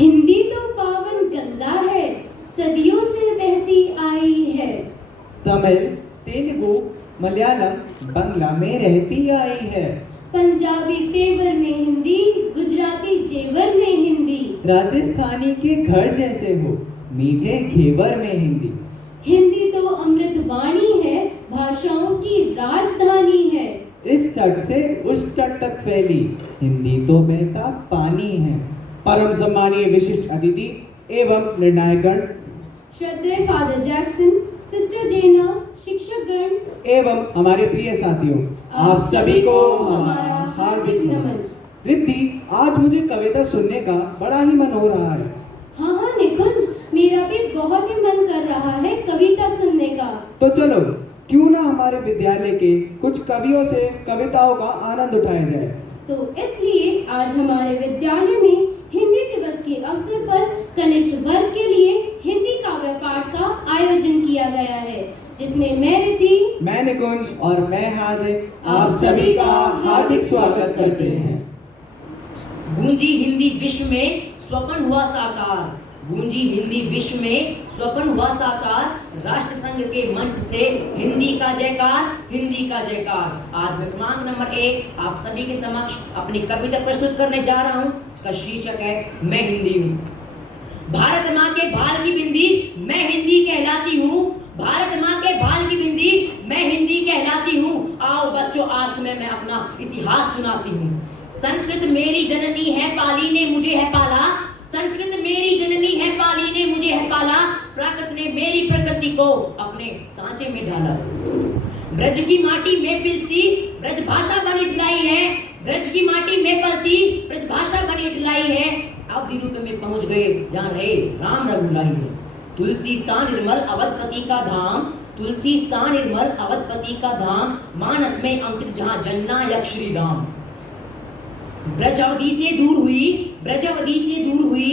हिंदी तो पावन गंगा है, सदियों से बहती आई है। तमिल, तेलुगु, मलयालम, बांग्ला में रहती आई है। पंजाबी तेवर में हिंदी, गुजराती जेवर में हिंदी, राजस्थानी के घर जैसे हो, मीठे घेवर में हिंदी। हिंदी तो अमृत वाणी है, भाषाओं की राजधानी है। इस तट से उस तट तक फैली, हिंदी तो बहता पानी है। परम सम्मानीय विशिष्ट अतिथि एवं निर्णायकगण, श्रद्धेय फादर जैक्सन, सिस्टर जेना, शिक्षकगण एवं हमारे प्रिय साथियों, आप सभी को हमारा हार्दिक नमन। रिद्धि, आज मुझे कविता सुनने का बड़ा ही मन हो रहा है। हाँ निकुंज, मेरा भी बहुत ही मन कर रहा है कविता सुनने का। तो चलो, क्यों ना हमारे विद्यालय के कुछ कवियों से कविताओं का आनंद उठाया जाए। तो इसलिए आज हमारे विद्यालय में हिंदी दिवस के अवसर पर कनिष्ठ वर्ग के लिए हिंदी काव्य पाठ का आयोजन किया गया है, जिसमें मैं रिद्धि, मैं निकुंज और मैं हार्दिक आप सभी का हार्दिक स्वागत करते हैं। गूंजी हिंदी विश्व में स्वप्न हुआ साकार, गूंजी हिंदी विश्व में स्वप्न हुआ साकार। राष्ट्र संघ के मंच से हिंदी का जयकार, हिंदी का जयकार। आज मैं क्रमांक नंबर 1 आप सभी के समक्ष अपनी कविता प्रस्तुत करने जा रहा हूँ। इसका शीर्षक है मैं हिंदी हूँ। भारत माँ के भाल की बिंदी मैं हिंदी कहलाती हूँ, भारत माँ के भाल की बिंदी मैं हिंदी कहलाती हूँ। आओ बच्चों, आज तुम्हें मैं अपना इतिहास सुनाती हूँ। संस्कृत मेरी जननी है, पाली ने मुझे है पाला। संस्कृत मेरी जननी है, पाली ने मुझे है पाला। प्राकृत ने मेरी प्रकृति को अपने सांचे में ढाला। ब्रज की माटी में पिलती ब्रज भाषा बनी ढलाई है, ब्रज की माटी में पलती ब्रज भाषा बनी ढलाई है। अवधि रूप में पहुंच गए जहाँ रहे राम रघुराई है। तुलसी सा निर्मल अवधपति का धाम, तुलसी सा निर्मल अवधपति का धाम। मानस में अंकित जहाँ जननायक श्री राम। ब्रज अवधि से दूर हुई, ब्रज अवधि से दूर हुई,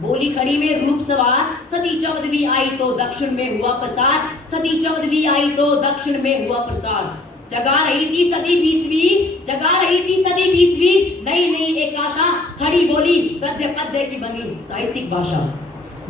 बोली खड़ी में रूप सवार। सती चौदहवीं आई तो दक्षिण में हुआ प्रसार, सती चौदहवीं आई तो दक्षिण में हुआ प्रसार। जगा रही थी सदी 20वीं, जगा रही थी सदी 20वीं। नई नई एक आशा खड़ी बोली, गद्य पद्य की बनी साहित्यिक भाषा।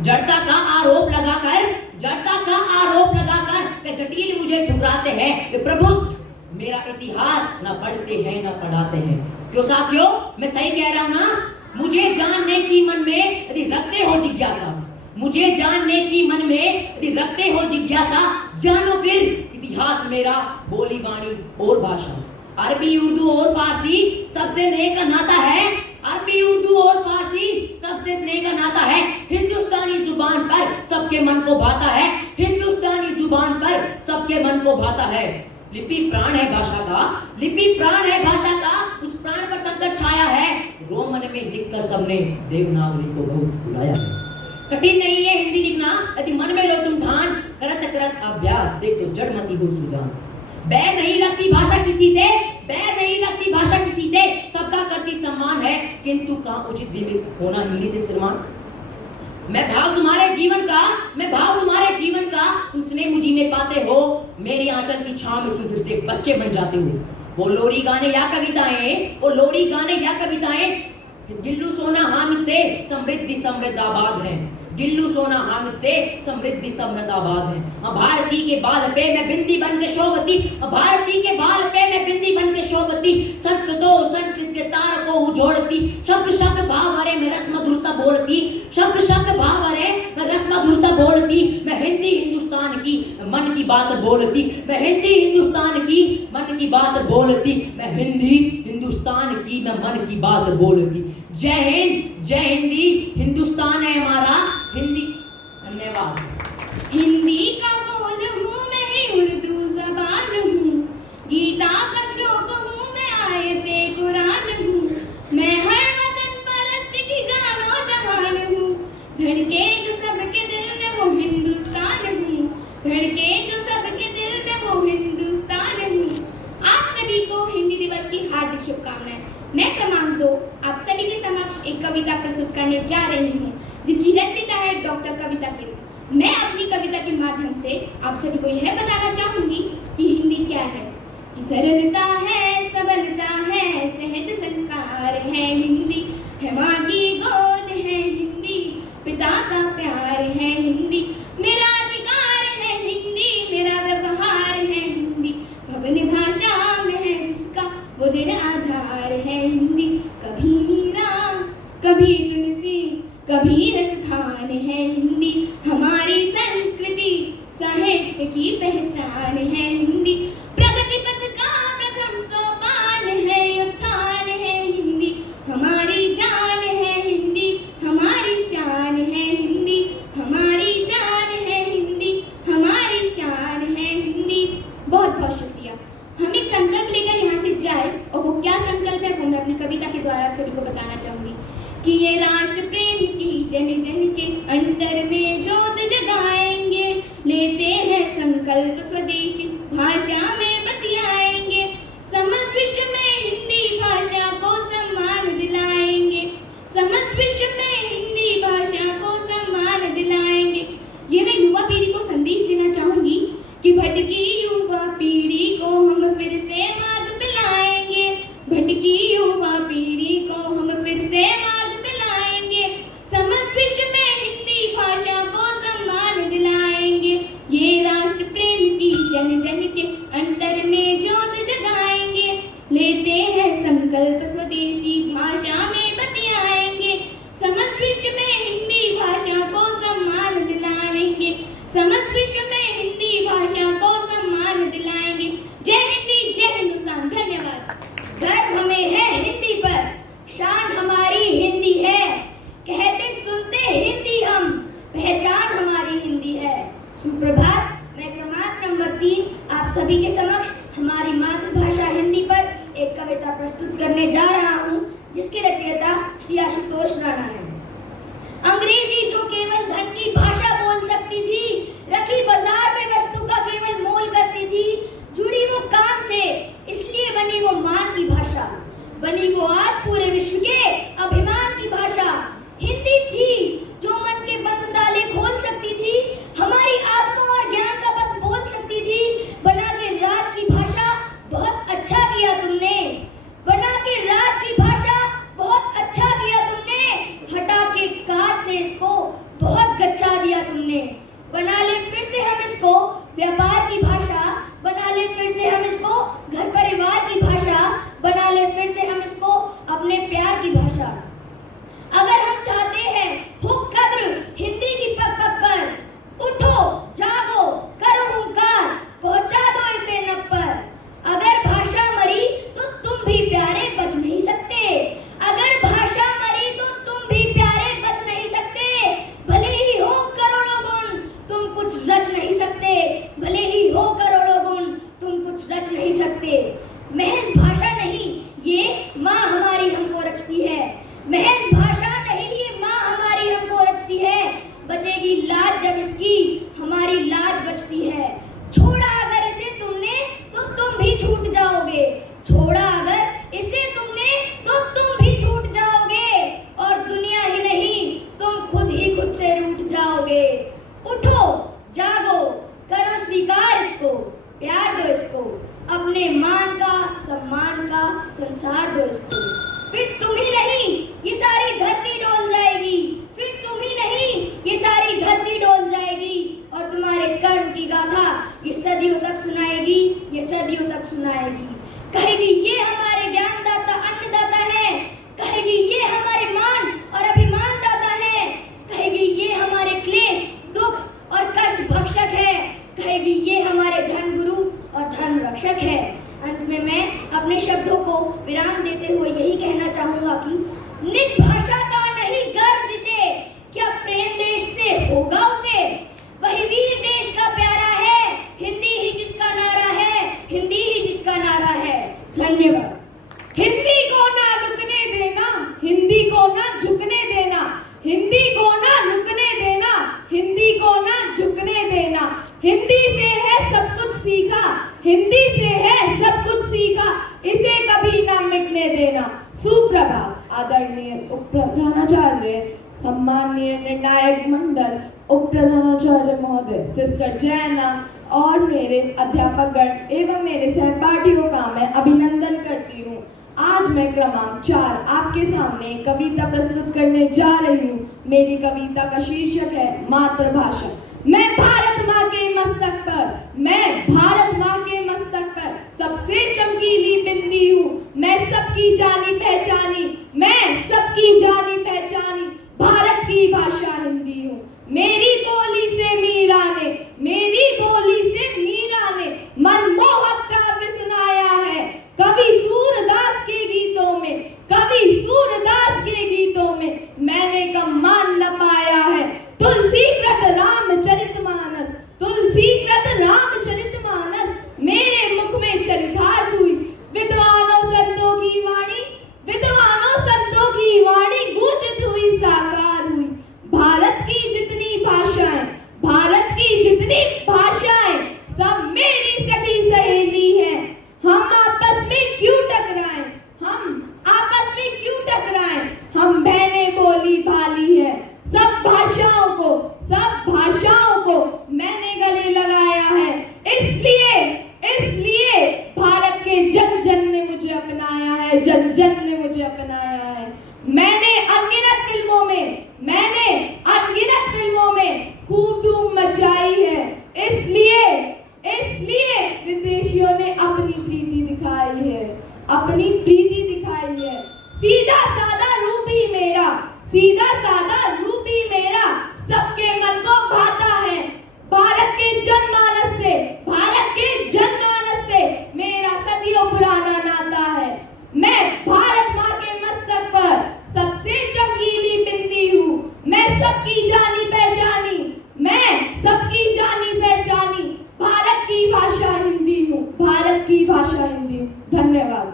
जड़ता का आरोप लगाकर, जड़ता का आरोप लगाकर के जटिल मुझे ठुकराते हैं। प्रबुद्ध मेरा इतिहास न पढ़ते हैं न पढ़ाते हैं। क्यों साथियों, मैं सही कह रहा हूं ना? मुझे जानने की मन में यदि रखते हो जिज्ञासा, मुझे जानने की मन में यदि रखते हो जिज्ञासा, जानो फिर इतिहास मेरा, बोली वाणी और भाषा। अरबी उर्दू और फारसी सबसे स्नेह का नाता है, अरबी उर्दू और फारसी सबसे स्नेह का नाता है। हिंदुस्तानी जुबान पर सबके मन को भाता है, हिंदुस्तानी जुबान पर सबके मन को भाता है। लिपि प्राण है भाषा का, लिपि प्राण है भाषा का, उस प्राण पर संकट छाया है। रोमन में लिखकर सबने देवनागरी को बहुत बुलाया है। कठिन नहीं है हिंदी लिखना, यदि मन में लो तुम ध्यान। करत करत अभ्यास से तो जड़मती हो सुजान। बैर नहीं रखती भाषा किसी से, बैर नहीं रखती भाषा किसी से, सबका करती सम्मान है। किंतु कहाँ उचित विवेक होना हिंदी से श्रीमान। मैं भाव तुम्हारे जीवन का, मैं भाव तुम्हारे जीवन का, तुम स्नेह मुझी में पाते हो। मेरी आंचल की छांव में तुम फिर से बच्चे बन जाते हो। वो लोरी गाने या कविताएं, वो लोरी गाने या कविताएं दिल्लू सोना हामिद से समृद्धि समृद्धाबाद है, दिल्लू सोना हामिद से समृद्धि समृद्धाबाद है। भारती के बाल पे मैं बिंदी बन के शोभती, भारती के बाल पे मैं बिंदी बन के शोभती। संस्कृतो संस्कृत के तार को उजोड़ती, शब्द शब्द भाव हरे मैं रस मधुर सा बोलती, शब्द शब्द भाव हरे मैं रस मधुर सा बोलती। मैं हिंदी हिंदुस्तान की मन की बात बोलती, मैं हिंदी हिंदुस्तान की मन की बात बोलती, मैं हिंदी हिंदुस्तान की मैं मन की बात बोलती। जय हिंद, जय हिंदी, हिंदुस्तान है हमारा, हिंदी। धन्यवाद। हिंदी का बोल हूँ मैं, ही उर्दू जबान हूँ, गीता का श्लोक हूँ मैं, आयते कुरान हूँ। मैं हर वतन परस्त की जानो जहान हूँ, धड़के जो सबके दिल में वो हिंदुस्तान हूँ, धड़के जो सबके दिल में वो हिंदुस्तान हूँ। आप सभी को हिंदी दिवस की हार्दिक शुभकामनाएं। मैं क्रमांक 2 आप सभी के समक्ष एक कविता प्रस्तुत करने जा रही हूँ, जिसकी रचयिता है डॉक्टर कविता किरण। मैं अपनी कविता के माध्यम से आप सभी को यह बताना चाहूंगी कि हिंदी क्या है। कि सरलता है, सबलता है, सहज संस्कार है हिंदी, है माँ की गोद है हिंदी, वो दिन आधार है हिंदी। कभी मीरा कभी तुलसी कभी रसखान है हिंदी। हमारी संस्कृति साहित्य की पहचान है हिंदी। प्रगति पथ का प्रथम सोपान है उत्थान है हिंदी। हमारी जान है हिंदी, हमारी शान है हिंदी। हमारी जान है हिंदी, हमारी शान है हिंदी। बहुत बहुत शुक्रिया। हम एक संकल्प लेकर यहाँ से जाए, और वो क्या संकल्प है वो मैं अपनी कविता के द्वारा आप सभी को बताना चाहूंगी कि ये राष्ट्र प्रेम की जन जन के अंतर में ज्योत जगाएंगे। लेते हैं संकल्प स्वदेशी भाषा में बतियाएंगे। समस्त विश्व में हिंदी भाषा को सम्मान दिलाएंगे। समस्त विश्व में हिंदी भाषा को सम्मान दिलाएंगे। ये मैं युवा पीढ़ी को संदेश देना चाहूंगी कि भटकी युवा पीढ़ी को हम फिर से मार्ग पिलाएंगे। भटकी युवा पीढ़ी को हम फिर से मार्ग पिलाएंगे। समस्त विश्व में हिंदी भाषा को सम्मान दिलाएंगे। ये राष्ट्र प्रेम की जन जन के अंतर में ज्योत जगाएंगे। लेते हैं संकल्प स्वदेशी भाषा में बतियाएंगे। समस्त विश्व में हिंदी भाषा को सम्मान दिलाएंगे। समस्त विश्व में हिंदी भाषा को सम्मान दिलाएंगे। जय हिंदी, जय हिंदुस्तान। धन्यवाद। गर्व हमें है हिंदी पर, शान हमारी हिंदी है। कहते सुनते हिंदी हम, पहचान हमारी हिंदी है। सुप्रभात। मैं क्रमांक नंबर 3 आप सभी के समक्ष हमारी मातृभाषा हिंदी पर एक कविता प्रस्तुत करने जा रहा हूँ, जिसके रचयिता श्री आशुतोष राणा है। अंग्रेजी जो केवल धन की भाषा बोल सकती थी, रखी बाजार में वस्तु का केवल मोल करती थी। जुड़ी वो काम से इसलिए बनी वो मान की भाषा, बनी वो आज पूरे विश्व के अभिमान की भाषा। हिंदी थी जो मन के बंद ताले खोल सकती थी, हमारी आत्मा और ज्ञान का पथ बोल सकती थी। बना के राज की भाषा बहुत अच्छा किया तुमने। बना के राज की भाषा बहुत अच्छा किया तुमने। हटा के काज से इसको बहुत गच्चा दिया तुमने। बना ले फिर से हम इसको व्यापार की भाषा, बना ले फिर से हम इसको घर परिवार की भाषा, बना ले फिर से हम इसको अपने प्यार की भाषा। अगर हम चाहते हैं हो कद्र हिंदी की पग पग पर, उठो जागो करो हुंकार, पहुंचा दो इसे नब पर। अगर भाषा मरी तो तुम भी प्यारे बच नहीं सकते। अगर भाषा मरी तो तुम भी प्यारे बच नहीं सकते। भले ही हो करोड़ों गुण तुम कुछ रच नहीं सकते। भले ही हो करोड़ों गुण तुम कुछ रच नहीं सकते। महज भाषा नहीं ये माँ हमारी हमको रचती है। महज भाषा नहीं ये माँ हमारी हमको रचती है। बचेगी लाज जब इसकी हमारी लाज बचती है। छोड़ा अगर इसे तुमने तो तुम भी छूट जाओगे। छोड़ा अगर इसे तुमने तो तुम भी छूट जाओगे। और दुनिया ही नहीं तुम खुद ही खुद से रूठ जाओगे। उठो जागो करो स्वीकार इसको, प्यार दो इसको, अपने मान का सम्मान का संसार दो इसको। फिर तुम ही नहीं ये सारी धरती डोल जाएगी। फिर तुम ही नहीं ये सारी धरती डोल जाएगी। और तुम्हारे कर्म की गाथा ये सदियों तक सुनाएगी, ये सदियों तक सुनाएगी। कहेगी ये हमारे ज्ञानदाता अन्नदाता है। कहेगी ये हमारे मान और अभिमान दाता है। कहेगी ये हमारे क्लेश दुख और कष्ट भक्षक है। कहेगी ये हमारे धन गुरु और धन रक्षक है। अंत में मैं अपने शब्दों को विराम देते हुए यही कहना चाहूंगा कि निज भाषा का नहीं गर्व जिसे, क्या प्रेम देश से होगा उसे। वही वीर देश का प्यारा है, हिंदी ही जिसका नारा है, हिंदी ही जिसका नारा है। धन्यवाद। हिंदी को ना रुकने देना, हिंदी को ना झुकने देना, हिंदी को ना रुकने देना, हिंदी को ना झुकने देना। हिंदी से है सब कुछ सीखा, हिंदी से है सब कुछ सीखा, इसे कभी ना मिटने देना। सुप्रभात। आदरणीय उप प्रधानाचार्य, सम्माननीय निर्णायक मंडल, उप प्रधानाचार्य महोदय, सिस्टर जैना और मेरे अध्यापकगण एवं मेरे सहपाठियों का मैं अभिनंदन करती हूँ। आज मैं क्रमांक 4 आपके सामने कविता प्रस्तुत करने जा रही हूँ। मेरी कविता का शीर्षक है मातृभाषा। मैं भारत माँ के मस्तक पर, मैं भारत माँ के मस्तक पर सबसे चमकीली बिंदी हूँ। है, जन जन ने मुझे अपनाया है। मैंने अनगिनत फिल्मों में खूब धूम मचाई है, इसलिए विदेशियों ने अपनी प्रीति दिखाई है, सीधा सादा रूप ही मेरा सबके मन को भाता है। भारत के जनमानस से मेरा सदियों पुराना नाता है। मैं भारत माँ के मस्तक पर सबसे चमकीली बिंदी हूँ। मैं सबकी जानी पहचानी भारत की भाषा हिंदी हूँ। धन्यवाद।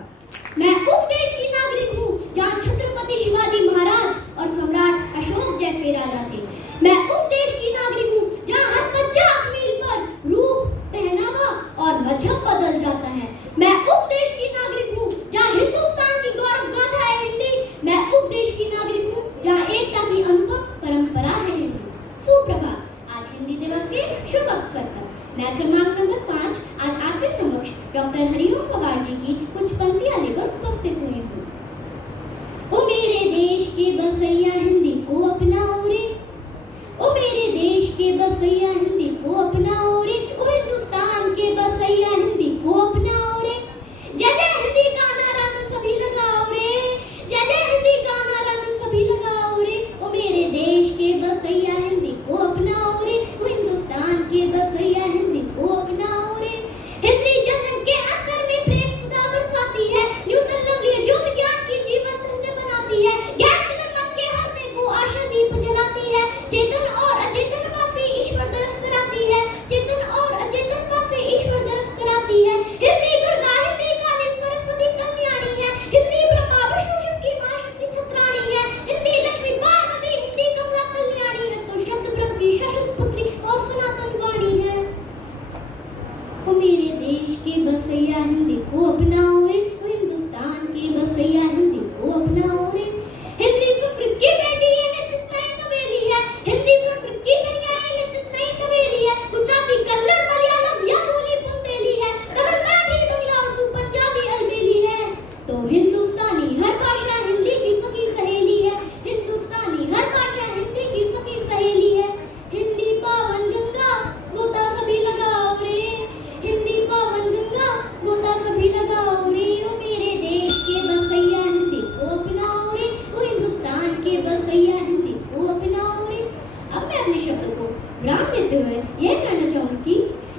मैं उस देश की नागरिक हूँ जहाँ छत्रपति शिवाजी महाराज और सम्राट अशोक जैसे राजा थे। मैं उस देश की नागरिक हूँ जहाँ हर 50 मील पर रूप, पहनावा और मजहब बदल जाता है। मैं उस देश की नागरिक हूँ जहाँ हिंदुस्तान की गौरव गाथा है हिंदी। मैं उस देश की नागरिक हूँ जहाँ एकता की अनुपम परंपरा है हिंदी। सुप्रभात। आज हिंदी दिवस के शुभ अवसर पर मैं क्रमांक नंबर 5 आज आपके समक्ष डॉक्टर हरिओम पवार जी की कुछ पंक्तियां लेकर उपस्थित हुई हूँ। ओ मेरे देश के बसैया हिंदी को अपनाओ रे, ओ मेरे देश के बसैया हिंदी को अपनाओ रे, ओ हिंदुस्तान के बसैया हिंदी को अपनाओ रे। जय जय हिंदी का नारा तुम सभी लगाओ रे, जय जय हिंदी का नारा तुम सभी लगाओ रे। ओ मेरे देश के बसैया हिंदी को अपनाओ रे, ओ हिंदुस्तान के बसैया हिंदी को अपनाओ रे। हिंदी जन जन के अंतर में प्रेम सदा बरसाती है, न्यूटन लवलीय ज्योति ज्ञान की जीवन धन्य बनाती है। ज्ञान के मन के हर में को आशा दीप जलाती है, चेतन और अचेतन वासी ईश्वर दरस कराती है, चेतन और अचेतन वासी ईश्वर दरस कराती है। हिंदी दुर्गा, हिंदी काली सरस्वती कल्याणी है, हिंदी ब्रह्मा विष्णु शिव की महाशक्ति छत्राणी है, हिंदी लक्ष्मी पार्वती, हिंदी कमला कल्याणी है, तो शब्द ब्रह्म की शाश्वत पुत्री और सनातन वाणी है। ओ मेरे देश के बसैया हिंदी को अपनाओ रे, ओ हिंदुस्तान के बसैया हिंदी को अपनाओ रे। हिंदी संस्कृत की बेटी ये नित्य नई नवेली है, हिंदी संस्कृत की कन्या ये नित्य नई नवेली है। गुजराती, कन्नड़, मलयालम या बोली बुंदेली है, तमिल, मराठी, बंगला, उर्दू, पंजाबी, अलबेली है। तो हिंदुस्तानी हर भाषा हिंदी की सखी सहेली है, हिंदुस्तानी हर भाषा हिंदी की सखी सहेली है। हिंदी पावन गंगा गोता सभी लगाओ रे, हिंदी पावन गंगा गोता सभी लगाओ रे। ओ मेरे देश के बसैया हिंदी को अपनाओ रे, ओ हिंदुस्तान के बसैया हिंदी को अपनाओ रे। अब मैं अपने शब्दों को विराम देते हुए यह कहना चाहूंगी कि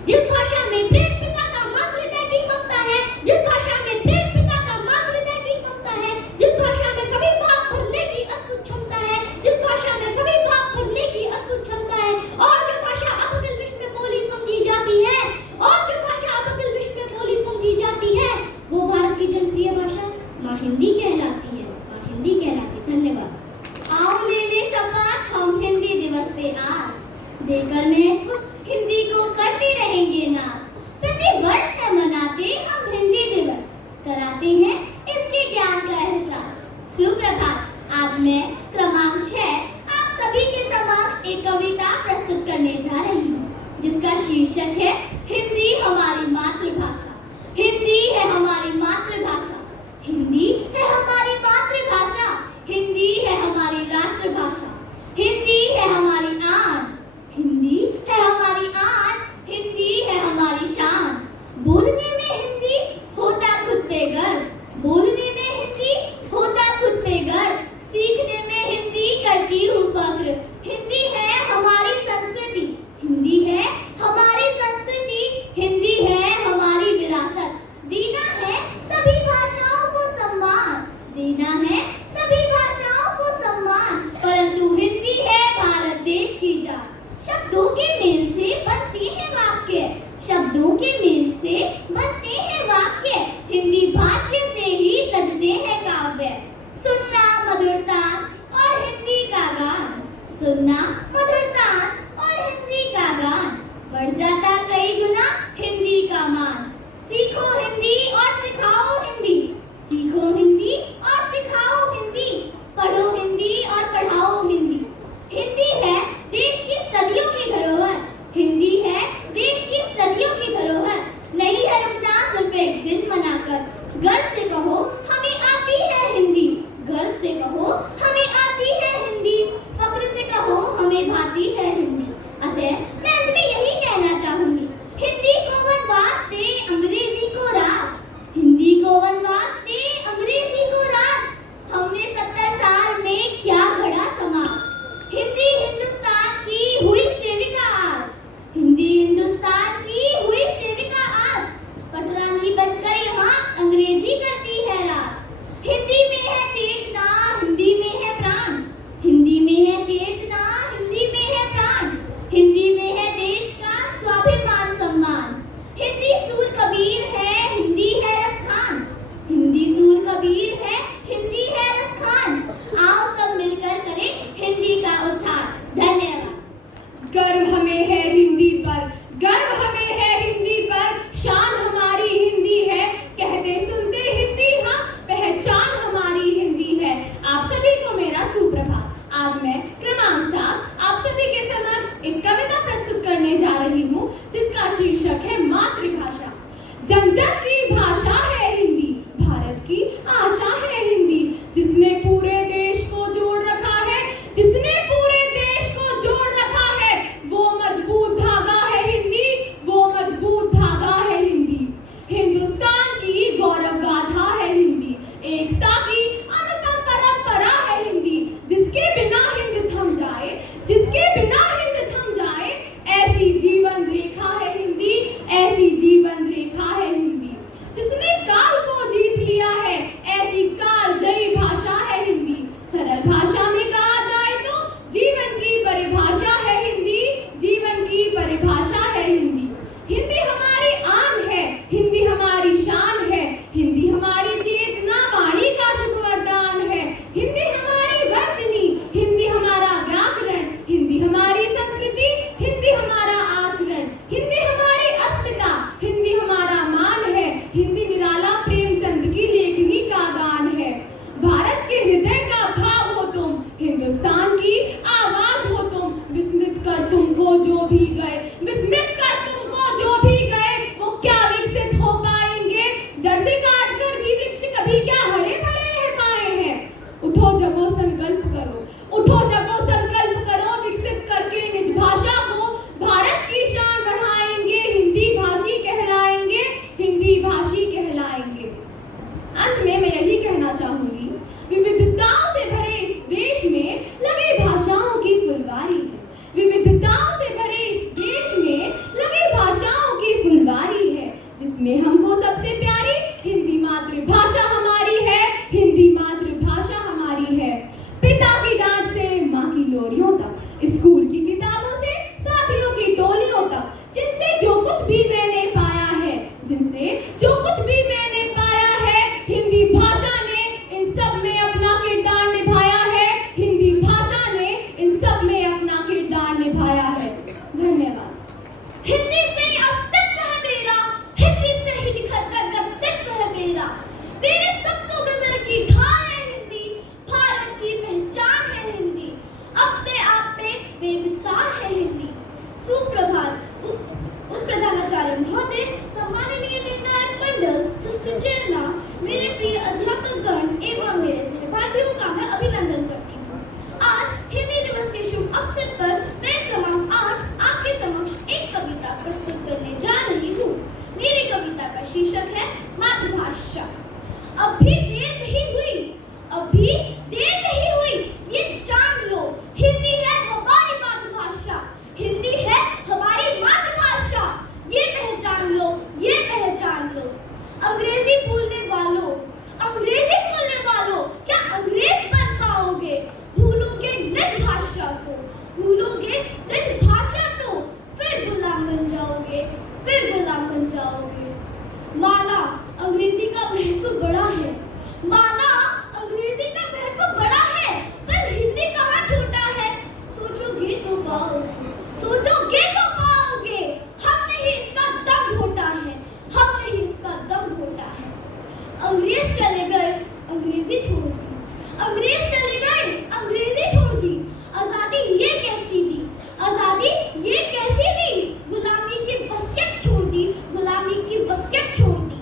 जिस भाषा में प्रेम पिता का मातृ हृदय की ममता है, जिस भाषा में प्रेम पिता का मातृ हृदय की ममता है, जिस भाषा में सभी भाव भरने की अद्भुत क्षमता है, जिस भाषा में सभी भाव भरने की अद्भुत क्षमता है, और जो भाषा अब अखिल विश्व में बोली समझी जाती है, और जो भाषा अब अखिल विश्व में बोली समझी जाती है, वो भारत की जनप्रिय भाषा माँ हिंदी कहलाती है, माँ हिंदी कहलाती। धन्यवाद। आओ ले ले शपथ हम हिंदी दिवस पे आज देकर महत्व हिंदी को करते रहेंगे नाज। प्रति वर्ष है मनाते हम हिंदी दिवस, कराते हैं इसके ज्ञान का एहसास। सुप्रभात। आज मैं क्रमांक 6 आप सभी के समक्ष एक कविता प्रस्तुत करने जा रही हूँ, जिसका शीर्षक है हिंदी हमारी मातृभाषा। हिंदी है हमारी मातृभाषा, हिंदी है हमारी मातृभाषा, हिंदी है हमारी राष्ट्रभाषा, हिंदी है हमारी आन, हिंदी है हमारी आन, हिंदी है हमारी शान। बोलने में हिंदी होता खुद पे गर्व, बोलने में हिंदी होता खुद पे गर्व, सीखने में हिंदी करती हूँ फक्र। हिंदी है हमारी संस्कृति, हिंदी है हमारी संस्कृति, हिंदी है हमारी विरासत। देना है सभी भाषाओं को सम्मान, देना है सभी भाषाओं को सम्मान, परंतु हिंदी है भारत देश की जान। शब्दों के मेल से बनते हैं वाक्य, शब्दों के मेल से बनते हैं वाक्य, हिंदी भाषा से ही सजते हैं काव्य। सुनना मधुरता और हिंदी का गान, सुनना मधुरता और हिंदी का गान, बढ़ जाता कई गुना हिंदी का मान। सीखो हिंदी और सिखाओ हिंदी, सीखो हिंदी और सिखाओ हिंदी, पढ़ो हिंदी और पढ़ाओ हिंदी। हिंदी है देश की सदियों की धरोहर, हिंदी है देश की सदियों की धरोहर। नहीं है रुकना सिर्फ एक दिन मनाकर, गर्व से कहो हमें अंग्रेज चले गए, अंग्रेजी छोड़ दी। आजादी ये कैसी दी, आजादी ये कैसी दी, गुलामी की वसीयत छोड़ दी, गुलामी की वसीयत छोड़ दी।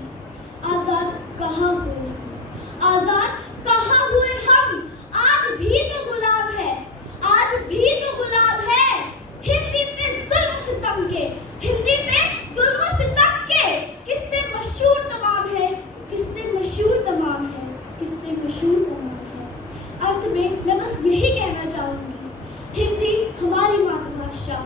आजाद कहाँ हुए, आजाद कहाँ हुए हम, आज भी तो गुलाम है, आज भी तो गुलाम है। हिंदी पे जुल्म सितम के, हिंदी पे जुल्म सितम के किससे मशहूर तमाम है, किससे मशहूर तमाम है, किससे मशहूर तमाम है। अंत में मैं बस यही कहना चाहूंगी, हिंदी हमारी मातृभाषा,